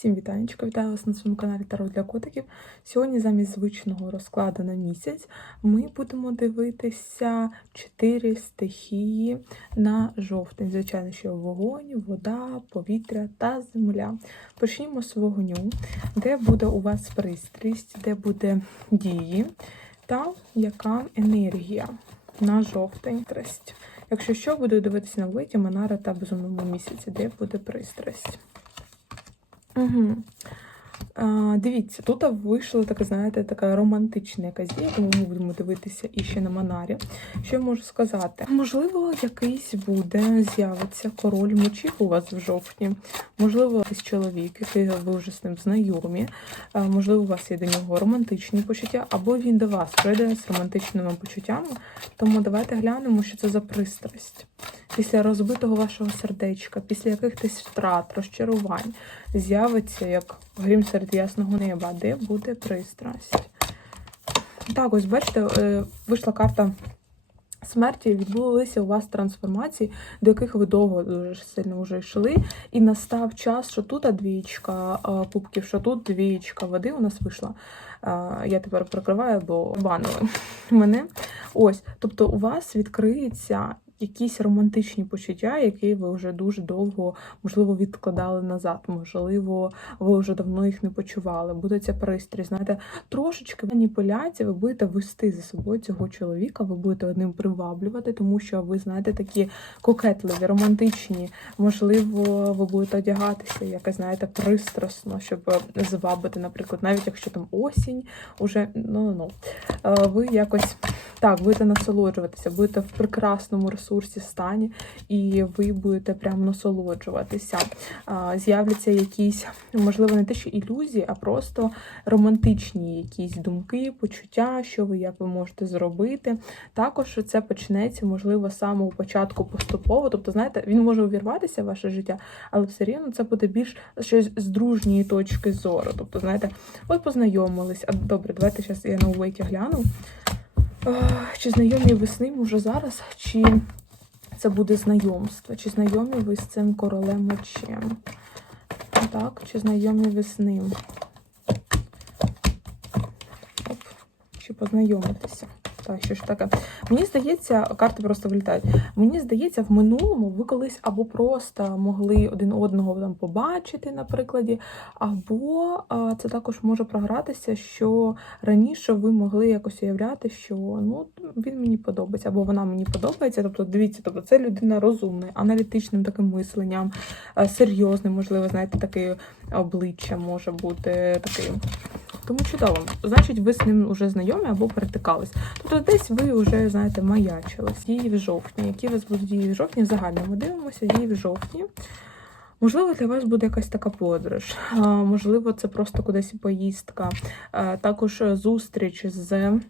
Всім вітанечко, вітаю вас на своєму каналі Таро для котиків. Сьогодні замість звичного розкладу на місяць ми будемо дивитися чотири стихії на жовтень. Звичайно, що вогонь, вода, повітря та земля. Почнімо з вогню, де буде у вас пристрість, де буде дії та яка енергія на жовтень. Якщо що, буду дивитися на виті, Монара та безумному місяці, де буде пристрасть. Угу. А, дивіться, тут вийшла така, знаєте, така романтична якась дія, тому ми будемо дивитися і ще на Монарі. Що я можу сказати? Можливо, якийсь буде, з'явиться король мечів у вас в жовтні. Можливо, якийсь чоловік, який ви вже з ним знайомі. А, можливо, у вас є до нього романтичні почуття, або він до вас прийде з романтичними почуттями. Тому давайте глянемо, що це за пристрасть. Після розбитого вашого сердечка, після якихось втрат, розчарувань, з'явиться як грім серед ясного неба, де буде пристрасть. Так, ось бачите, е, вийшла карта смерті, відбулися у вас трансформації, до яких ви довго дуже сильно вже йшли. І настав час, що тут двічка кубків, що тут двічка води у нас вийшла. Я тепер прикриваю, бо банили мене. Ось, тобто у вас відкриється якісь романтичні почуття, які ви вже дуже довго, можливо, відкладали назад. Можливо, ви вже давно їх не почували. Буде ця пристрій, знаєте, трошечки маніпуляції ви будете вести за собою цього чоловіка, ви будете одним приваблювати, тому що ви знаєте такі кокетливі, романтичні. Можливо, ви будете одягатися, якось, знаєте, пристрасно, щоб звабити, наприклад, навіть якщо там осінь, уже ну ну ви якось так будете насолоджуватися, будете в прекрасному ресурсі ресурсі, стані, і ви будете прямо насолоджуватися. З'являться якісь, можливо, не те, що ілюзії, а просто романтичні якісь думки, почуття, що ви як ви можете зробити. Також це почнеться, можливо, з самого початку поступово. Тобто, знаєте, він може увірватися в ваше життя, але все рівно це буде більш щось з дружньої точки зору. Тобто, знаєте, от познайомились. А добре, давайте зараз я на увейті гляну. Чи знайомі ви з ним уже зараз, чи це буде знайомство. Чи знайомі ви з цим королем мечем? Так, чи знайомі ви з ним? Оп, чи познайомитися? Так, що ж таке? Мені здається, карти просто влітають. Мені здається, в минулому ви колись або просто могли один одного там побачити, на прикладі, або це також може програтися, що раніше ви могли якось уявляти, що ну, він мені подобається, або вона мені подобається. Тобто, дивіться, тобто це людина розумна, аналітичним таким мисленням, серйозним, можливо, знаєте, таке обличчя може бути таким. Тому чудово. Значить, ви з ним вже знайомі або перетикались. Тобто десь ви вже, знаєте, маячились. Дії в жовтні. Які у вас будуть дії в жовтні? В загальному дивимося, дії в жовтні. Можливо, для вас буде якась така подорож, можливо, це просто кудись поїздка, також зустріч з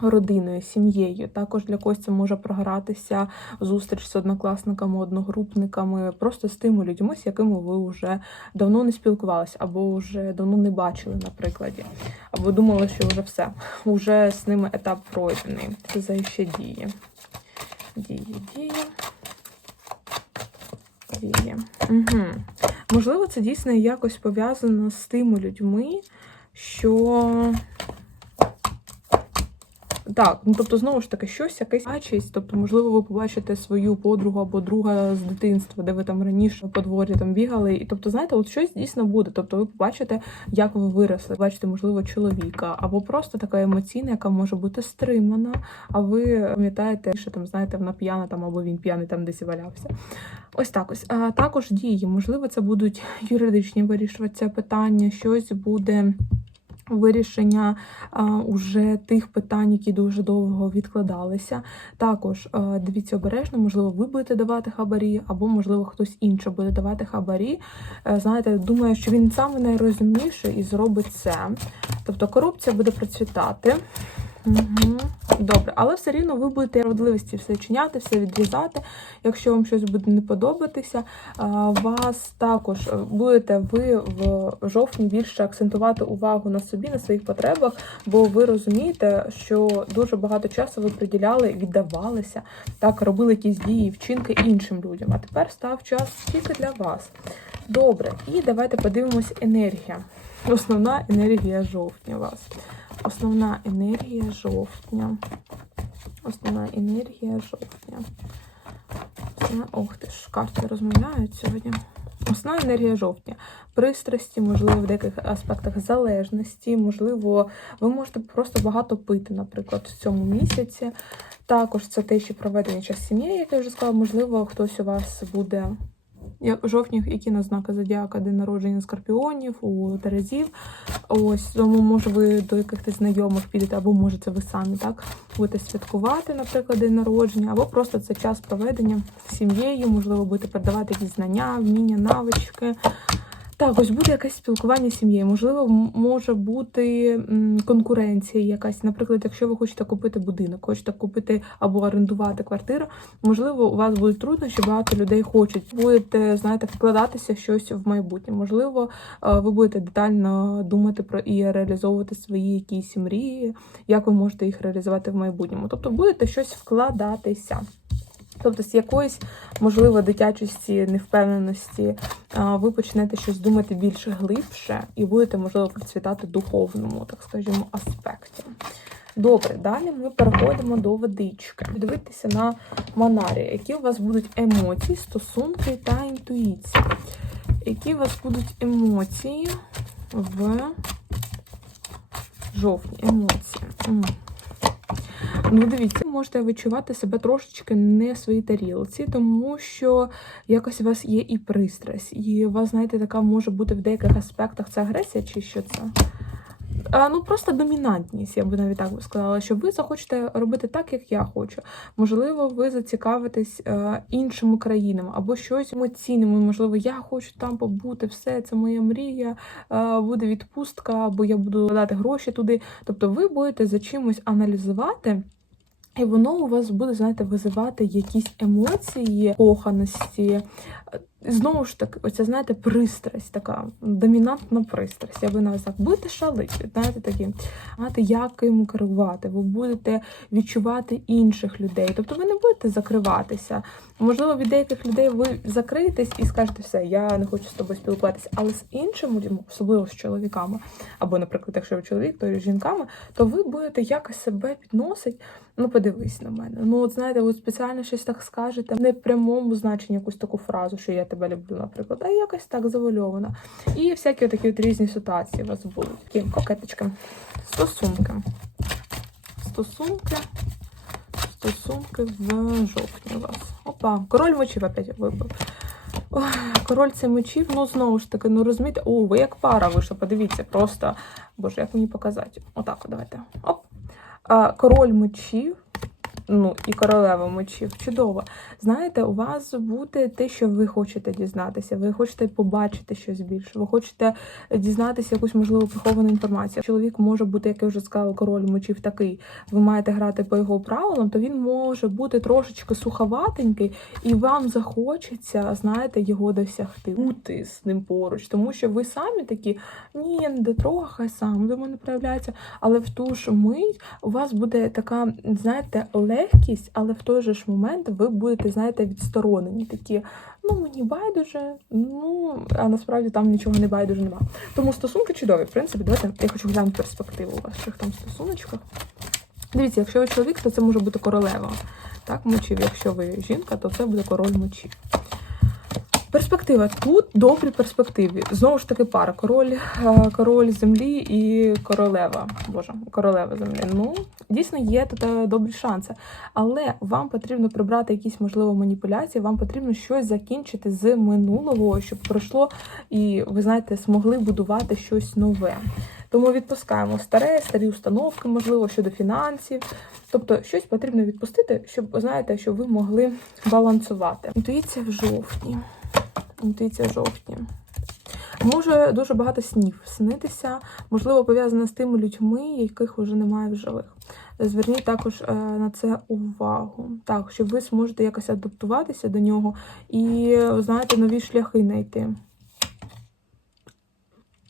родиною, сім'єю. Також для когось це може програтися зустріч з однокласниками, одногрупниками, просто з тими людьми, з якими ви вже давно не спілкувалися, або вже давно не бачили, наприклад. Або думали, що вже все, вже з ними етап пройдений. Це за ще дії. Дії, дії. Дії. Угу. Можливо, це дійсно якось пов'язано з тими людьми, що так, ну тобто, знову ж таки, щось якесь бачить. Тобто, можливо, ви побачите свою подругу або друга з дитинства, де ви там раніше по дворі там бігали. І тобто, знаєте, от щось дійсно буде. Тобто, ви побачите, як ви виросли, бачите, можливо, чоловіка, або просто така емоційна, яка може бути стримана. А ви пам'ятаєте, що там, знаєте, вона п'яна там або він п'яний там десь валявся. Ось так ось. А також дії. Можливо, це будуть юридичні вирішувати це питання, щось буде вирішення а, уже тих питань, які дуже довго відкладалися. Також а, дивіться обережно, можливо, ви будете давати хабарі, або, можливо, хтось інший буде давати хабарі. А, е, знаєте, думаю, що він саме найрозумніший і зробить це. Тобто корупція буде процвітати. Добре, але все рівно ви будете родливості все чиняти, все відрізати. Якщо вам щось буде не подобатися, вас також е, будете ви в жовтні більше акцентувати увагу на собі, на своїх потребах, бо ви розумієте, що дуже багато часу ви приділяли, віддавалися, так робили якісь дії, вчинки іншим людям. А тепер став час тільки для вас. Добре, і давайте подивимось енергія. Основна енергія жовтня у вас. Основна енергія жовтня. Основна енергія жовтня. Ох ти ж, карти розмовляють сьогодні. Основна енергія жовтня. Пристрасті, можливо, в деяких аспектах залежності, можливо, ви можете просто багато пити, наприклад, в цьому місяці. Також це те, що проведення час сім'ї, як я вже сказала, можливо, хтось у вас буде жовтні, які на знаки зодіака, день народження скорпіонів, у Терезів. Ось тому, може, ви до якихось знайомих підете, або може це ви самі так будете святкувати, наприклад, день народження, або просто це час проведення з сім'єю, можливо, будете передавати якісь знання, вміння, навички. Так, ось буде якесь спілкування з сім'єю. Можливо, може бути конкуренція якась. Наприклад, якщо ви хочете купити будинок, хочете купити або орендувати квартиру, можливо, у вас будуть труднощі, багато людей хочуть. Будете, знаєте, вкладатися щось в майбутнє. Можливо, е, ви будете детально думати про і реалізовувати свої якісь мрії, як ви можете їх реалізувати в майбутньому. Тобто будете щось вкладатися. Тобто з якоїсь, можливо, дитячості, невпевненості ви почнете щось думати більш глибше і будете, можливо, процвітати духовному, так скажімо, аспекті. Добре, далі ми переходимо до водички. Дивитися на Монарі, які у вас будуть емоції, стосунки та інтуїція. Які у вас будуть емоції в жовтні? Емоції. Ну, дивіться, можете відчувати себе трошечки не в своїй тарілці, тому що якось у вас є і пристрасть, і у вас, знаєте, така може бути в деяких аспектах це агресія чи що це? А, ну, просто домінантність, я би навіть так би сказала, що ви захочете робити так, як я хочу. Можливо, ви зацікавитесь е, іншими країнами або щось емоційним. Можливо, я хочу там побути, все, це моя мрія, е, буде відпустка, або я буду дати гроші туди. Тобто ви будете за чимось аналізувати. І воно у вас буде, знаєте, визивати якісь емоції, коханості. Знову ж таки, оця, знаєте, пристрасть, така домінантна пристрасть. Я би навіть так будете шалити, знаєте, такі, знаєте, як їм керувати, ви будете відчувати інших людей. Тобто ви не будете закриватися. Можливо, від деяких людей ви закриєтесь і скажете, все, я не хочу з тобою спілкуватися. Але з іншими особливо з чоловіками, або, наприклад, якщо ви чоловік, то з жінками, то ви будете якось себе підносити. Ну, подивись на мене. Ну, от знаєте, ви спеціально щось так скажете, не в прямому значенні якусь таку фразу, що я тебе люблю, наприклад, а якось так завальовано. І всякі такі от різні ситуації у вас будуть. Такі кокеточки. Стосунки. Стосунки. Стосунки в жовтні у вас. Опа, король мечів опять. Ой, король це мечів, ну знову ж таки, ну розумієте, о, ви як пара вийшла, подивіться, просто. Боже, як мені показати? Отак, от давайте. Оп. Король мечів, ну і королева мечів. Чудово. Знаєте, у вас буде те, що ви хочете дізнатися. Ви хочете побачити щось більше. Ви хочете дізнатися якусь можливо приховану інформацію. Чоловік може бути, як я вже сказала, король мечів такий. Ви маєте грати по його правилам, то він може бути трошечки суховатенький, і вам захочеться, знаєте, його досягти, бути з ним поруч, тому що ви самі такі, ні, не дотрогай сам до мене проявляється. Але в ту ж мить у вас буде така, знаєте, легкість, але в той же ж момент ви будете, знаєте, відсторонені такі. Ну, мені байдуже, ну а насправді там нічого не байдуже нема. Тому стосунки чудові. В принципі, давайте я хочу глянути перспективу у ваших там стосуночках. Дивіться, якщо ви чоловік, то це може бути королева. Так, мочів. Якщо ви жінка, то це буде король мечів. Перспектива. Тут добрі перспективи. Знову ж таки, пара. Король, е, король землі і королева. Боже, королева землі. Ну, дійсно є тут е, добрі шанси. Але вам потрібно прибрати якісь, можливо, маніпуляції, вам потрібно щось закінчити з минулого, щоб пройшло і, ви знаєте, змогли будувати щось нове. Тому відпускаємо старе, старі установки, можливо, щодо фінансів. Тобто щось потрібно відпустити, щоб, знаєте, щоб ви могли балансувати. Інтуїція в жовтні. Інтуїція жовтні. Може дуже багато снів снитися, можливо, пов'язано з тими людьми, яких вже немає в живих. Зверніть також е, на це увагу. Так, що ви зможете якось адаптуватися до нього і, знаєте, нові шляхи знайти.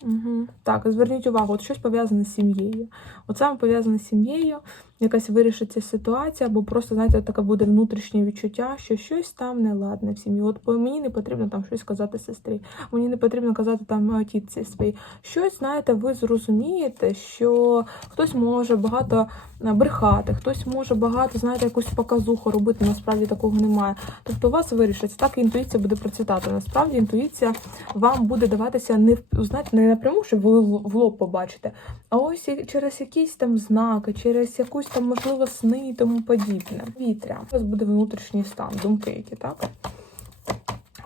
Угу. Так, зверніть увагу, от щось пов'язане з сім'єю. От саме пов'язане з сім'єю, якась вирішиться ситуація, або просто, знаєте, таке буде внутрішнє відчуття, що щось там неладне в сім'ї. От мені не потрібно там щось казати сестрі, мені не потрібно казати там е, тітці своїй. Щось, знаєте, ви зрозумієте, що хтось може багато е, брехати, хтось може багато, знаєте, якусь показуху робити, насправді такого немає. Тобто у вас вирішиться, так і інтуїція буде процвітати. Насправді інтуїція вам буде даватися не знаєте, не напряму, щоб ви в лоб побачите, а ось через якісь там знаки, через якусь там, можливо, сни і тому подібне. Вітря. У вас буде внутрішній стан, думки які, так?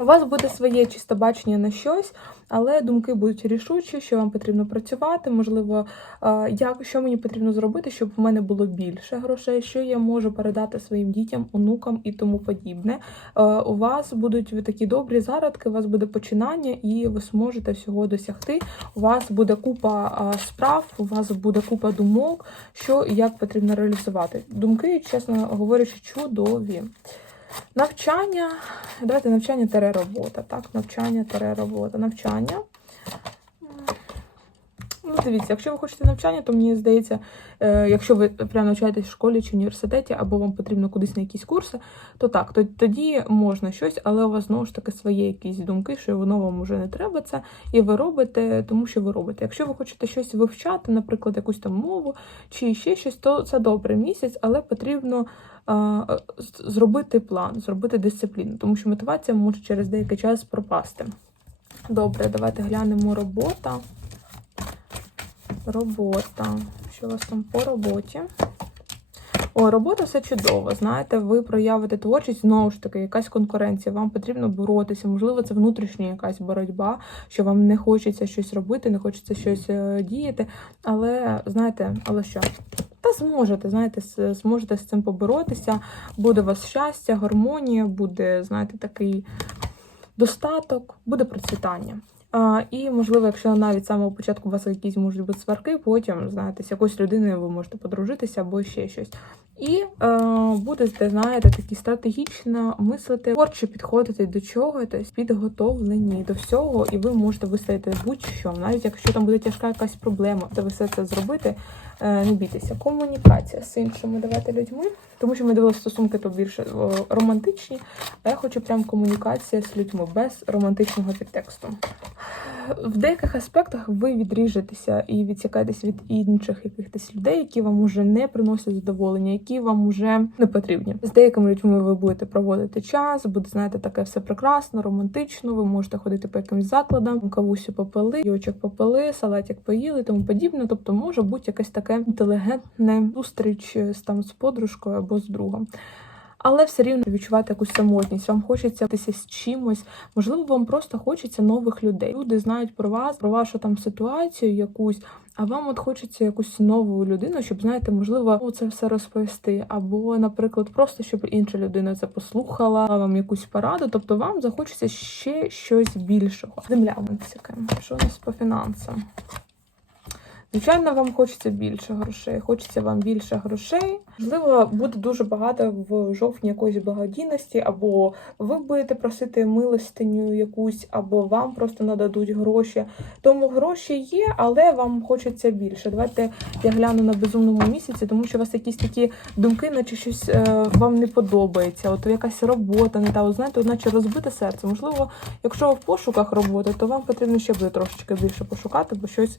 У вас буде своє чисто бачення на щось, але думки будуть рішучі, що вам потрібно працювати. Можливо, як що мені потрібно зробити, щоб в мене було більше грошей, що я можу передати своїм дітям, онукам і тому подібне. У вас будуть такі добрі зародки, у вас буде починання, і ви зможете всього досягти. У вас буде купа справ, у вас буде купа думок, що і як потрібно реалізувати. Думки, чесно говорячи, чудові. Навчання, давайте навчання тере робота. Так, навчання тере робота. Навчання. Ну, дивіться, якщо ви хочете навчання, то мені здається, е, якщо ви прямо навчаєтесь в школі чи університеті, або вам потрібно кудись на якісь курси, то так, то, тоді можна щось, але у вас знову ж таки свої якісь думки, що воно вам вже не треба це, і ви робите, тому що ви робите. Якщо ви хочете щось вивчати, наприклад, якусь там мову чи ще щось, то це добре місяць, але потрібно зробити план, зробити дисципліну, тому що мотивація може через деякий час пропасти. Добре, давайте глянемо робота. Робота. Що у вас там по роботі? О, робота все чудово. Знаєте, ви проявите творчість, знову ж таки, якась конкуренція. Вам потрібно боротися. Можливо, це внутрішня якась боротьба, що вам не хочеться щось робити, не хочеться щось е, діяти. Але знаєте, але що? Та зможете, знаєте, зможете з цим поборотися. Буде у вас щастя, гармонія, буде, знаєте, такий достаток, буде процвітання. І, можливо, якщо навіть з самого початку у вас якісь можуть бути сварки, потім, знаєте, з якоюсь людиною ви можете подружитися або ще щось. І е, будете, знаєте, такі стратегічно мислити, творче підходити до чого, тобто підготовлені до всього, і ви можете виставити будь-що, навіть якщо там буде тяжка якась проблема, то ви все це зробити. Е, не бійтеся. Комунікація з іншими давайте людьми, тому що ми дивилися стосунки то більше романтичні, а я хочу прям комунікація з людьми без романтичного підтексту. В деяких аспектах ви відріжетеся і відсікаєтесь від інших якихось людей, які вам уже не приносять задоволення, які вам уже не потрібні. З деякими людьми ви будете проводити час, буде знаєте, таке все прекрасно, романтично. Ви можете ходити по якимось закладам, кавусю попили, йочок попили, салатик поїли, тому подібне. Тобто може бути якесь таке інтелігентне зустріч з там з подружкою або з другом. Але все рівно відчувати якусь самотність. Вам хочеться з чимось. Можливо, вам просто хочеться нових людей. Люди знають про вас, про вашу там ситуацію якусь. А вам от хочеться якусь нову людину, щоб знаєте, можливо, це все розповісти, або, наприклад, просто щоб інша людина це послухала, вам якусь пораду. Тобто вам захочеться ще щось більшого. Земля мансика. Що у нас по фінансам? Звичайно, вам хочеться більше грошей. Хочеться вам більше грошей. Можливо, буде дуже багато в жовтні якоїсь благодійності, або ви будете просити милостиню якусь, або вам просто нададуть гроші. Тому гроші є, але вам хочеться більше. Давайте я гляну на безумному місяці, тому що у вас якісь такі думки, наче щось е, вам не подобається. От якась робота не та, от, знаєте, наче розбите серце. Можливо, якщо ви в пошуках роботи, то вам потрібно ще буде трошечки більше пошукати, бо щось,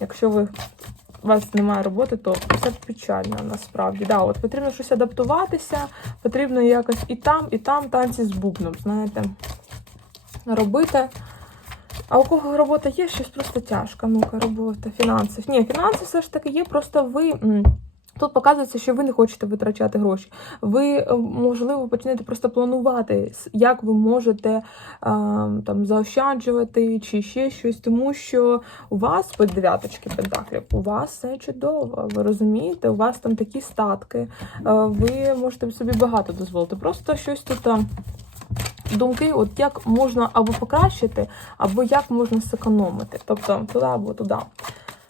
якщо ви. У вас немає роботи, то це печально насправді. Да, от потрібно щось адаптуватися, потрібно якось і там, і там танці з бубном, знаєте, робити. А у кого робота є, щось просто тяжко. Ну-ка, робота, фінанси. Ні, фінанси все ж таки є, просто ви. Тут показується, що ви не хочете витрачати гроші. Ви, е, можливо, почнете просто планувати, як ви можете там заощаджувати чи ще щось, тому що у вас по дев'яточки пентаклів, у вас все чудово. Ви розумієте, у вас там такі статки. е, Ви можете собі багато дозволити. Просто щось тут. а, Думки, от як можна або покращити, або як можна зекономити. Тобто туди або туди.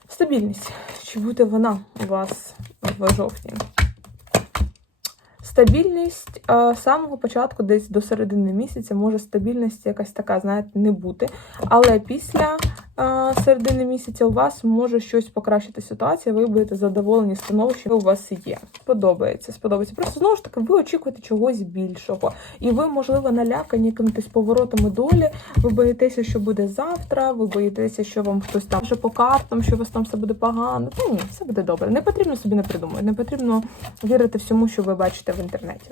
Стабільність. чи буде вона у вас в жовтні? Стабільність е, з самого початку, десь до середини місяця, може стабільність якась така, знаєте, не бути. Але після середини місяця у вас може щось покращити ситуація, ви будете задоволені становищем, у вас є. Сподобається, сподобається. Просто знову ж таки, ви очікуєте чогось більшого. І ви, можливо, налякані якимись поворотами долі. Ви боїтеся, що буде завтра, ви боїтеся, що вам хтось там вже по картам, що у вас там все буде погано. Та ні, все буде добре. Не потрібно собі не придумувати, не потрібно вірити всьому, що ви бачите в інтернеті.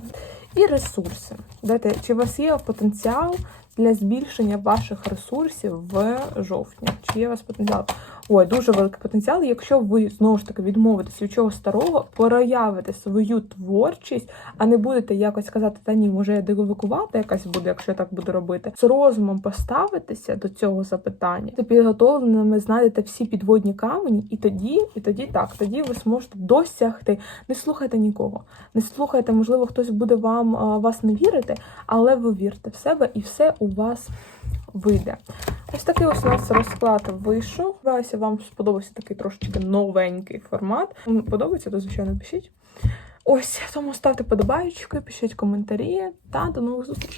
І ресурси. Дайте, чи у вас є потенціал для збільшення ваших ресурсів в жовтні? Чи є у вас потенціал? Ой, дуже великий потенціал. Якщо ви знову ж таки відмовитесь від чого старого, проявите свою творчість, а не будете якось сказати, та ні, може я дивакувати якась буде, якщо я так буду робити. З розумом поставитися до цього запитання, то підготовленими знайдете всі підводні камені, і тоді, і тоді так, тоді ви зможете досягти. Не слухайте нікого, не слухайте, можливо, хтось буде вам вас не вірити, але ви вірте в себе і все у вас вийде. Ось такий ось у нас розклад вийшов. Сподіваюся, вам сподобався такий трошечки новенький формат. Подобається, то звичайно пишіть. Ось тому ставте подобаючки, пишіть коментарі та до нових зустрічей.